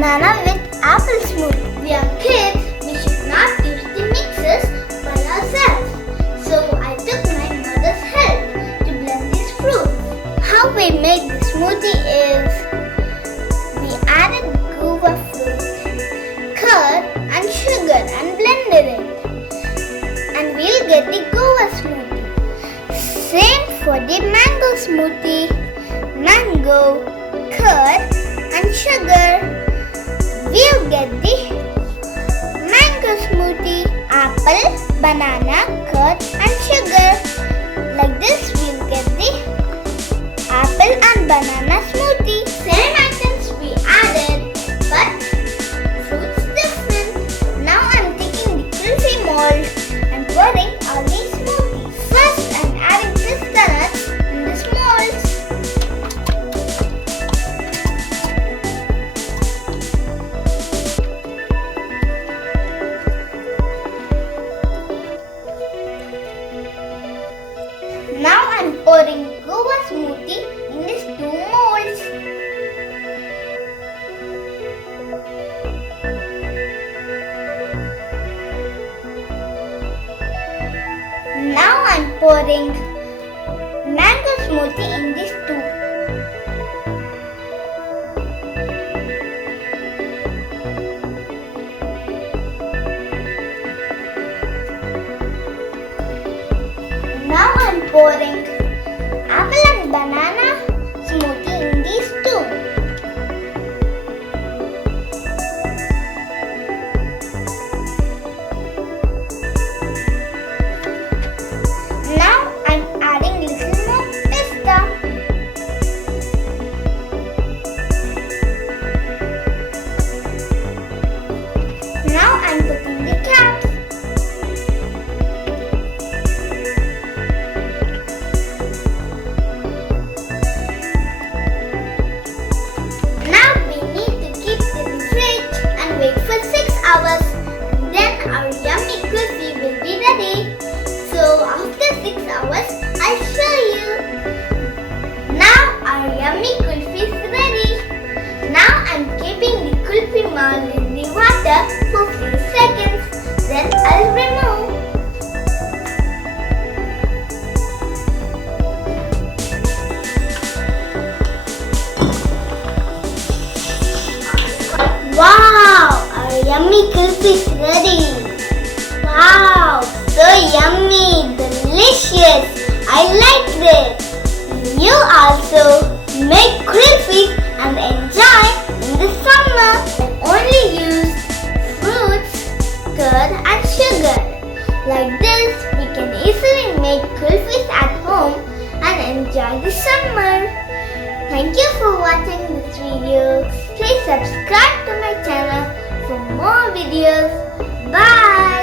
banana with apple smoothie. We are kids, we should not use the mixes by ourselves. So I took my mother's help to blend these fruits. How we make the smoothie is, we added Ghova fruit, curd and sugar and blended it. And we'll get the Ghova smoothie. Same for the mango smoothie. Mango, curd and sugar. We'll get the mango smoothie. Apple, banana, curd and sugar. Like this we'll get the apple and banana smoothie. Same items we added, but fruits different. Now I'm taking the Kulfi mold and pouring all these smoothies. First I'm adding Pista nuts in this mold. Now I'm pouring Ghova smoothie in these two molds. Now I'm pouring mango smoothie in these two. Now I'm pouring apple and banana smoothie in these two. Now I'm adding little more pista. Now I'm putting the caps. Now we need to keep it in the fridge and wait for 6 hours. Then our yummy Kulfi will be ready. So after 6 hours, I'll show you. Now our yummy Kulfi is ready. Now I'm keeping the Kulfi mold in the water for few seconds. Then I'll remove. Wow! Our yummy Kulfi is ready. Wow! So yummy! Delicious! I like this! You also make Kulfi and enjoy in the summer. I only use fruits, curd and sugar. Like this, we can easily make Kulfis at home and enjoy the summer. Thank you for watching this video. Please subscribe to my channel for more videos. Bye!